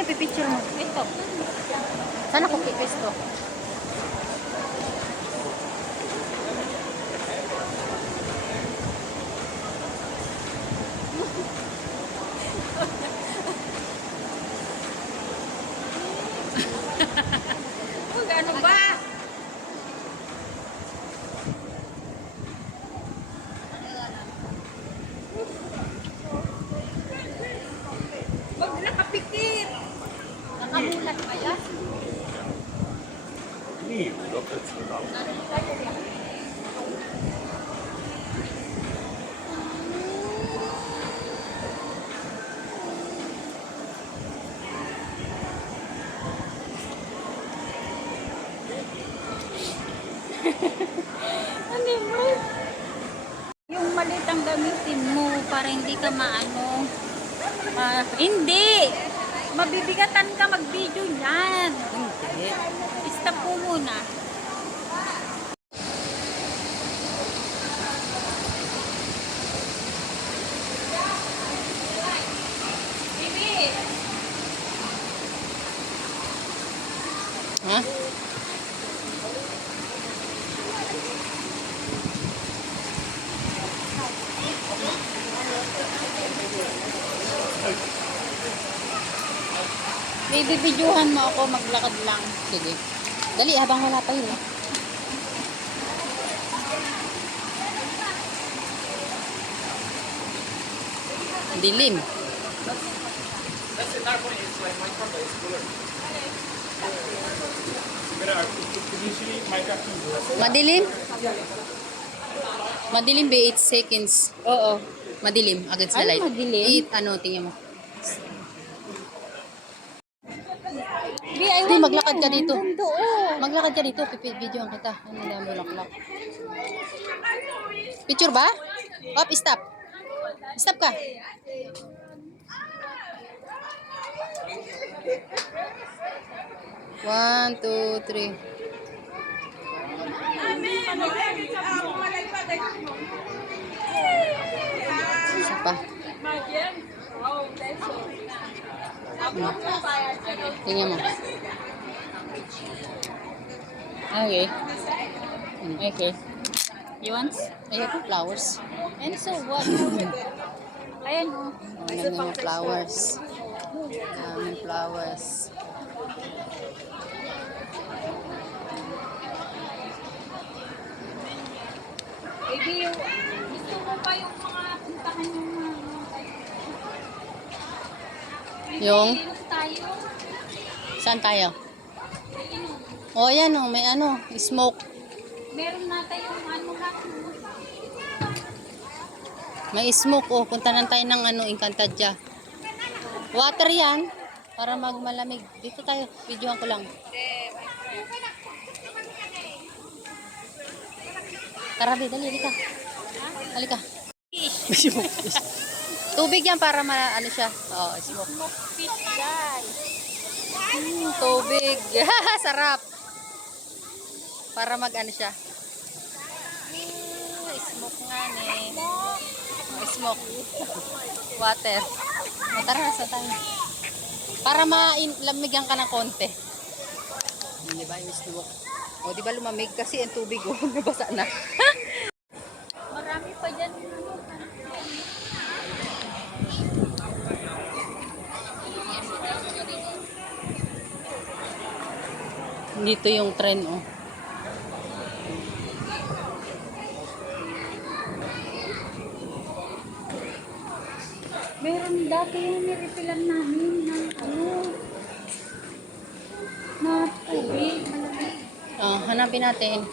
may pipicture mo? Ito. Saan ako pipisto? Ano ba? Wag nakapikit. Nakamulat ba yan? Ano mo? Yung maliit ang gamitin mo para hindi ka maano. Hindi! Mabibigatan ka mag-video niyan. Hindi. Stop po muna. Bibi! Ha? Bibidyohan mo ako, maglakad lang. Sige. Dali, habang wala pa yun. Dilim. Madilim? Madilim ba 8 seconds? Oo. Madilim, against the light. Madilim? Ano, tingnan mo. Hindi, maglakad ka dito. Maglakad ka dito, videoan kita. Ano na bulaklak. Picture ba? Up, stop. Stop ka. One, two, three. Isa pa. Tingnan mo. Okay. Okay. You want? I have flowers. And so what? Ayan o. Ayan yung flowers. Ayan flowers. Baby, gusto ko pa yung mga puntahan yung mga... Yung? Saan tayo? O, oh, yan o. May ano, smoke. Meron na tayong ano lahat. May smoke o. Punta na tayo ng ano, Encantadia. Water yan. Para magmalamig. Dito tayo. Videoan ko lang. Tara, dali. Halika. Halika. Tubig yan para ano siya. Oh, smoke. Smoke fish, guys. Tubig. Sarap. Para mag-ano siya. Smoke nga ni. Smoke. Water. O, tara, sa tayo. Para malamigan ka ng konti. Di ba yung smoke? O, di ba lumamig? Kasi ang tubig, oh, nabasa na. Marami pa dyan. Dito yung trend, oh. Meron dati yung nirefilan namin ng ano, na tubig, malamig. Hanapin natin.